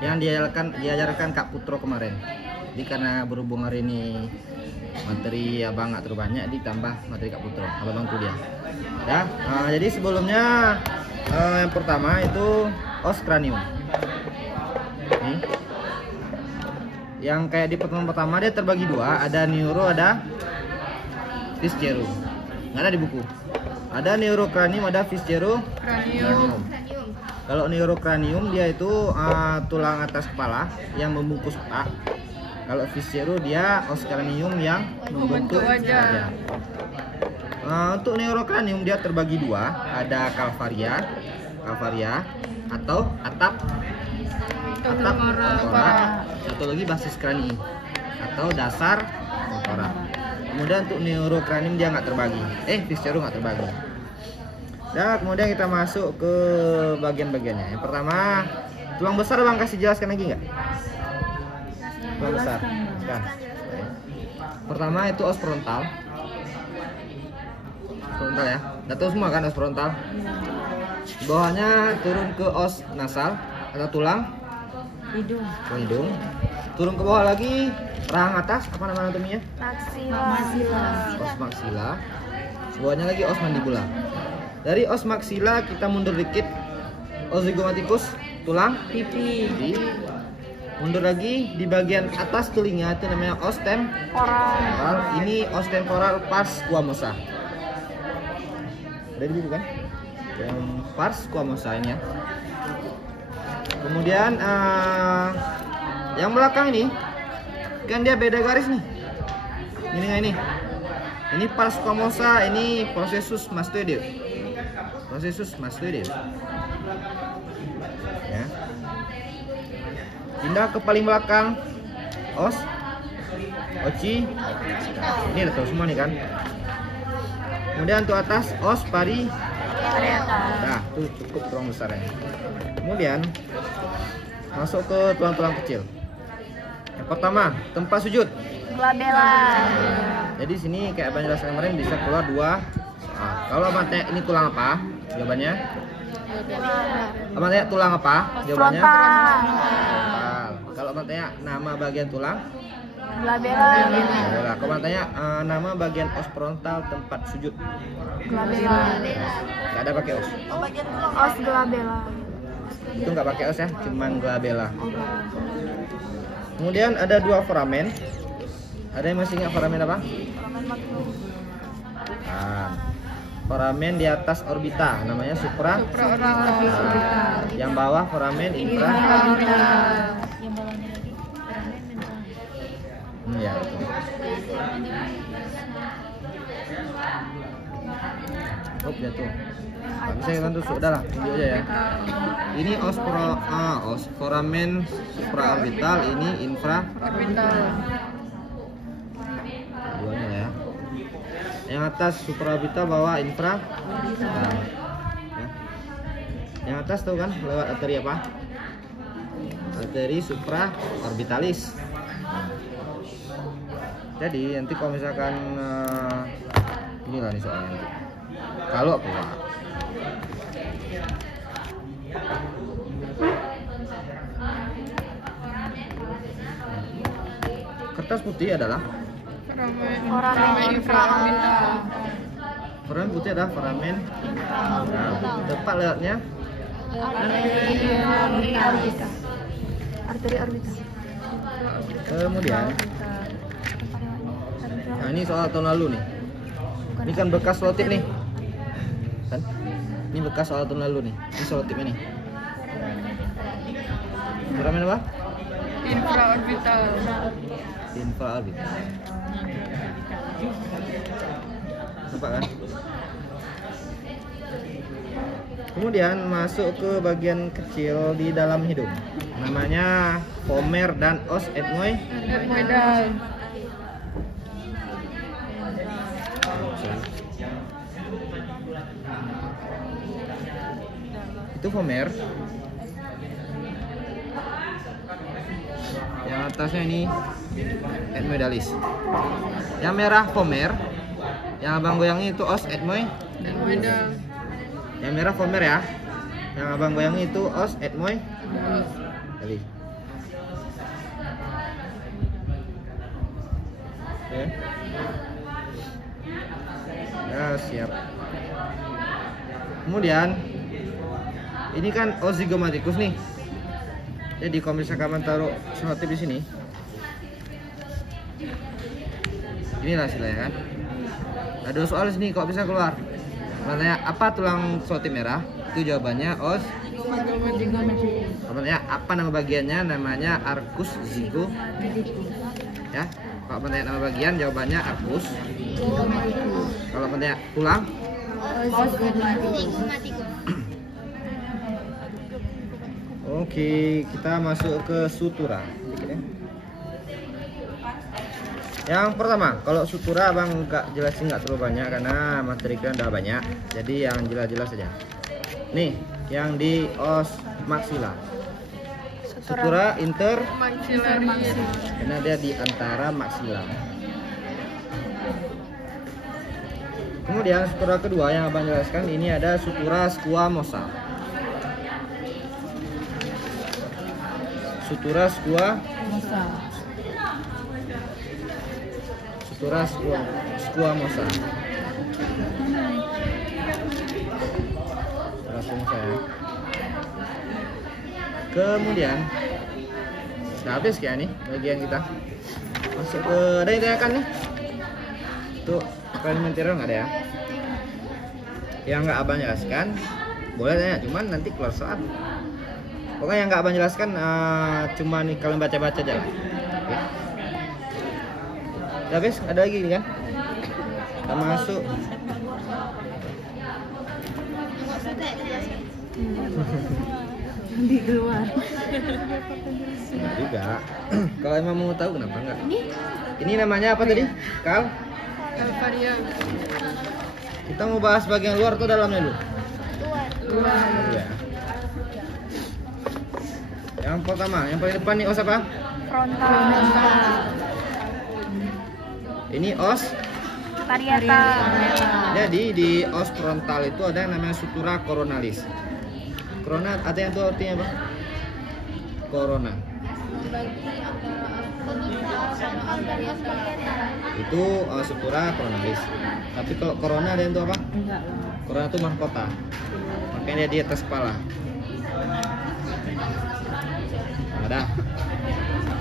yang diajarkan Kak Putro kemarin. Jadi karena berhubung hari ini materi abang nggak terlalu banyak, ditambah materi Kak Putro, abang bantu dia. Ya, jadi sebelumnya yang pertama itu os cranium. Nih. Yang kayak di pertemuan pertama dia terbagi dua, ada neuro, ada viscero. Nggak ada di buku. Ada neurocranium, ada viscerocranium. Kalau neurocranium dia itu tulang atas kepala yang membungkus otak. Kalau viscero dia os cranium yang membentuk wajah. Untuk neurocranium dia terbagi dua, ada calvaria atau atap tengkorak, satu lagi basis krani atau dasar tengkorak. Kemudian untuk neurocranium dia nggak terbagi, viscero nggak terbagi. Dan kemudian kita masuk ke bagian-bagiannya. Yang pertama tulang besar, bang kasih jelaskan lagi nggak? Tulang besar. Kan. Pertama itu os frontal ya. Udah tahu semua kan os frontal. Di bawahnya turun ke os nasal atau tulang hidung. Turun ke bawah lagi rahang atas, apa nama anatominya? Os maxilla. Bawahnya lagi os mandibula. Dari os maxilla kita mundur dikit, os zygomaticus, tulang pipi. Mundur lagi di bagian atas telinga itu namanya os temporal. Ini os temporal pars squamosa. Ada di buku kan? Yang pars squamosa ini ya. Kemudian yang belakang ini kan dia beda garis nih. Ini. Ini pars squamosa, ini processus mastoideo. Ya. Pindah ke paling belakang, os oci. Ini udah tahu semua nih kan. Kemudian untuk atas os Nah, tuh cukup tulang besarnya. Kemudian masuk ke tulang-tulang kecil. Yang pertama, tempat sujud. Glabella. Jadi sini kayak abang jelaskan kemarin bisa keluar dua. Kalau abang tanya ini tulang apa? Jawabannya. Abang tanya tulang apa? Jawabannya. Kalau abang tanya nama bagian tulang. Glabella. Kalau abang tanya nama bagian os frontal tempat sujud. Glabella. Gak ada pakai os. Os glabella. Itu nggak pakai os ya, cuman glabella. Kemudian ada dua foramen. Ada yang masih ingat foramen apa? Foramen di atas orbita namanya supraorbital. Yang bawah foramen infraorbital. Ya. Jatuh. Bisa kita tusuk, udah lah, tunjuk aja ya. Ini os foramen supraorbital, ini infraorbital. Duanya ya. Yang atas supraorbital, bawah infra. Nah, ya. Yang atas tuh kan lewat arteri apa? Arteri supraorbitalis. Jadi nanti kalau misalkan inilah nih soalnya nanti. Kalau keluar kertas putih adalah Foramen infraorbital. foramen putih adalah foramen. Tepat lewatnya Arteri orbital. Kemudian nah ini soal tahun lalu nih. Ini kan bekas selotip nih kan? Ini bekas soal tahun lalu nih. Ini selotip ini. Foramen apa? Infraorbital. Nampak kan? Kemudian masuk ke bagian kecil di dalam hidung. Namanya vomer dan os ethmoidal. Itu vomer. Yang atasnya ini ethmoidalis. Yang merah vomer. Yang abang goyangin itu os ethmoidal. Yang merah vomer ya. Yang abang goyangin itu os ethmoidalis. Oke. Ya, siap. Kemudian ini kan Ozygomaticus nih. Jadi kalau misalkan taruh selotip di sini, inilah hasilnya kan. Ada dua soal di sini kok bisa keluar. Pertanyaannya apa tulang selotip merah? Itu jawabannya Pertanyaannya apa nama bagiannya? Namanya arcus zygomaticus. Ya. Kalau pertanyaan nama bagian jawabannya arcus. Kalau pertanyaan tulang Oke, kita masuk ke sutura. Yang pertama, kalau sutura abang nggak jelasin nggak terlalu banyak karena materi kita udah banyak. Jadi yang jelas-jelas saja. Nih, yang di os maksila. Sutura Maxillaris. karena dia di antara maksila. Kemudian sutura kedua yang abang jelaskan ini ada sutura squamosa. Sutura squamosa. Ya. Kemudian sudah habis kayak nih bagian kita. Masuk ke ada yang tanyakan nih. Tuh parliamentarian nggak ada ya? Yang nggak abang jelaskan boleh tanya, cuman nanti keluar saat. Pokoknya yang nggak abang jelaskan cuma nih kalian baca-baca aja. Oke. Udah habis, ada lagi nih kan? Kita masuk. Di keluar. Nah, juga. Kalau emang mau tahu kenapa enggak? Ini namanya apa tadi? Calvaria. Kita mau bahas bagian luar atau dalamnya dulu? Luar. Ya. Yang pertama, yang paling depan nih os apa? Frontal. Ini os. Parietal. Jadi di os frontal itu ada yang namanya sutura coronalis. Corona ada yang tuh artinya apa? Corona. Itu sutura coronalis. Tapi kalau corona ada yang tuh apa? Enggak. Corona itu mahkota. Makanya dia di atas kepala. Ada.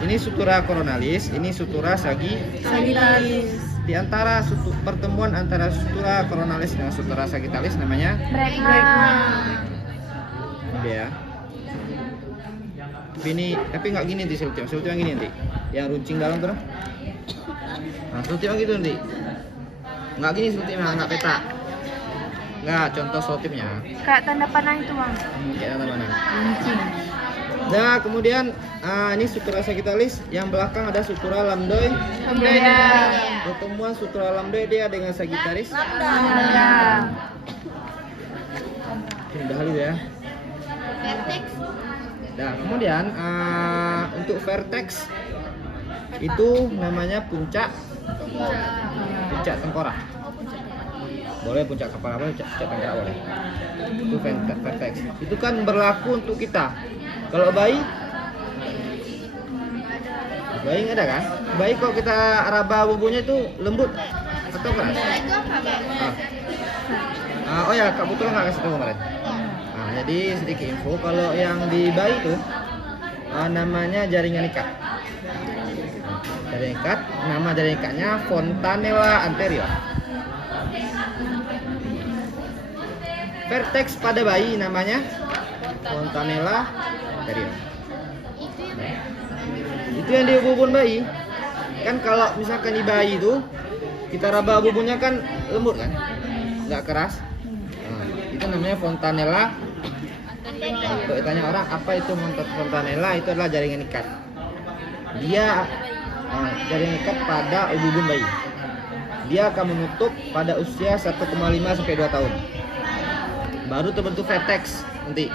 Ini sutura coronalis, ini sutura Sagittalis. Di antara pertemuan antara sutura coronalis dengan sutura sagittalis namanya Bregma. dia. Tapi nggak gini di selutip yang gini nanti, yang runcing dalam tuh. Nah selutip yang gitu nanti, nggak gini selutipnya, nggak peta. Nggak, contoh selutipnya. Kayak tanda panah itu bang. Kayak tanda mana? Nah kemudian ini sutura sagittalis, yang belakang ada sutura lambdoid. Pertemuan sutura lambdoid dia dengan sagittalis. Ini udah halus ya. Nah kemudian untuk vertex itu namanya puncak tengkorak. Boleh puncak kepala, boleh puncak tengkorak boleh. Itu vertex. Itu kan berlaku untuk kita. Kalau bayi nggak ada kan? Bayi kalau kita raba bubunya itu lembut atau keras? Oh ya, Kak Putra nggak kasih tahu kemarin. Nah, jadi sedikit info kalau yang di bayi itu namanya jaringan ikat. Jaringan ikat, nama jaringan ikatnya fontanella anterior. Vertex pada bayi namanya fontanella anterior. Itu yang di bubun bayi. Kan kalau misalkan di bayi itu kita raba bubunnya kan lembut kan, nggak keras. Nah, itu namanya fontanella. Kalau ditanya orang apa itu fontanella, itu adalah jaringan ikat. Dia jaringan ikat pada bubun bayi. Dia akan menutup pada usia 1,5 sampai 2 tahun. Baru terbentuk vertex nanti.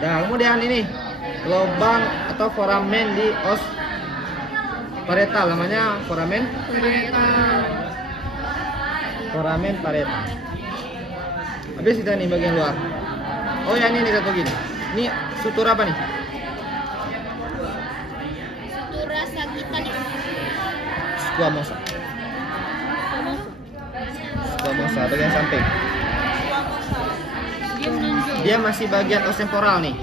Nah, kemudian ini lubang atau foramen di os parietal, namanya foramen parietal. Habis kita nih bagian luar. Oh ya, ini satu gini. Ini sutura apa nih? Sutura squamosa. Squamosa bagian samping. Dia menonjol. Dia masih bagian os temporal nih.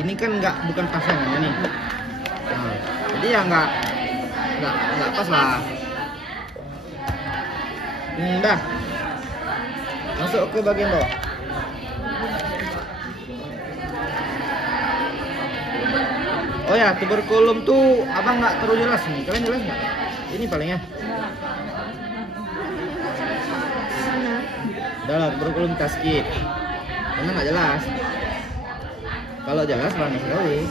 Ini kan bukan pasangannya nih. Nah, jadi ya nggak pas lah. Dah. Masuk ke bagian bawah. Oh ya, tuberkulum tuh abang nggak terlalu jelas nih. Kalian jelas nggak? Ini palingnya. Dalam tuberkulum taskit. Karena nggak jelas. Kalau jelas bang sekali.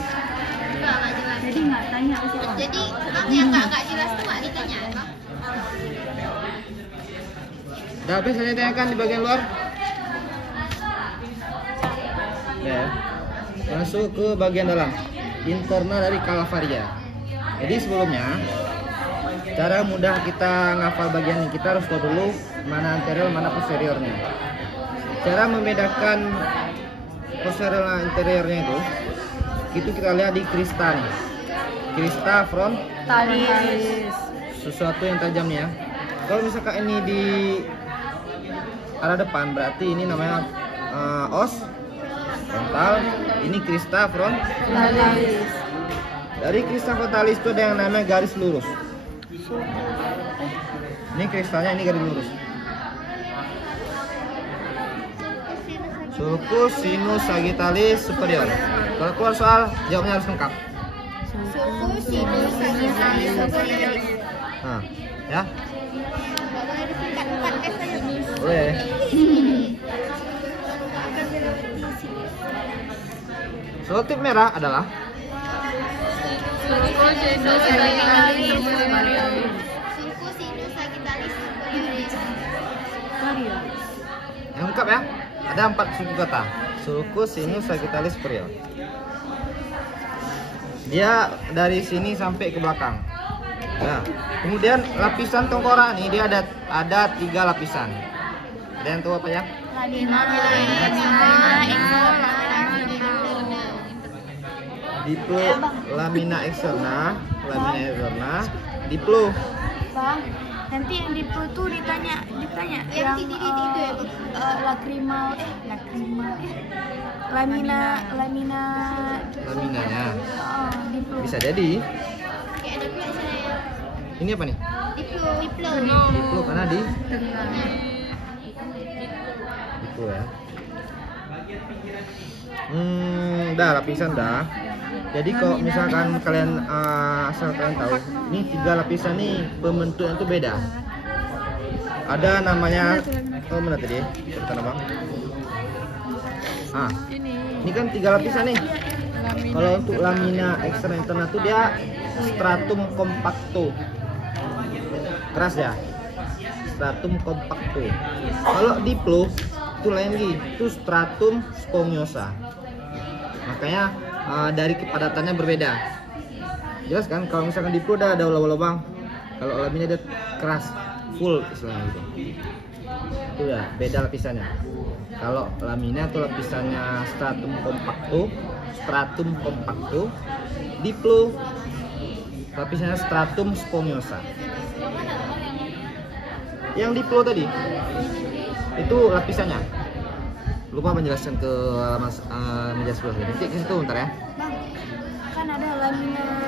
Jadi nggak tanya siapa. Jadi yang nggak jelas tuh nggak ditanya, Bang. Udah habis saya tanyakan di bagian luar. Ya. Masuk ke bagian dalam. Internal dari Calvaria. Jadi sebelumnya cara mudah kita ngafal bagian ini, kita harus tahu dulu mana anterior mana posteriornya. Cara membedakan posterior dan anteriornya itu kita lihat di crista nih. Crista frontalis, sesuatu yang tajam nih ya. Kalau misalkan ini di arah depan berarti ini namanya os frontal, ini crista frontalis. Dari crista frontalis itu ada yang namanya garis lurus. Ini kristalnya, ini garis lurus. Sulcus sinus sagittalis superior. Kalau keluar soal, jawabnya harus lengkap. Sulcus sinus sagittalis superior. Nah, ya. Nggak boleh disingkat 4S aja. Boleh. Selotip merah adalah Sulcus sinus sagittalis superior. Sulcus sinus sagittalis superior. yang lengkap ya. Ada 4 suku kata. Sulcus sinus sagittalis superior. Dia dari sini sampai ke belakang. Nah, kemudian lapisan tengkorak nih dia ada 3 lapisan. Ada yang tahu apa ya? Diplo, lamina externa, diplo. Bang, nanti yang di perut tuh ditanya yang titik-titik itu ya, Bang? lacrimal Laminanya. diplo. Bisa jadi. Kayak ada pula sana ya. Ini apa nih? Diplo. Diplo karena di itu ya. Dah lapisan dah. Jadi kalau misalkan kalian asal kalian tahu, ini 3 lapisan nih pembentuknya tuh beda. Ada namanya mana tadi? Cerita nama. Ini kan 3 lapisan nih. Kalau untuk lamina externa interna tuh dia stratum compacto. Keras ya. Stratum compacto. Kalau diplo itu lain lagi, itu stratum spongiosa. Makanya dari kepadatannya berbeda. Jelas kan? Kalau misalkan diplo ada lubang-lubang. Kalau lamina dia keras, full istilahnya gitu. Itu ya, beda lapisannya. Kalau lamina itu lapisannya stratum compacto, diplo lapisannya stratum spongiosa. Yang diplo tadi itu lapisannya. Lupa menjelaskan ke halaman meja sebelah. Nanti ke situ bentar ya. Bang, kan ada lamina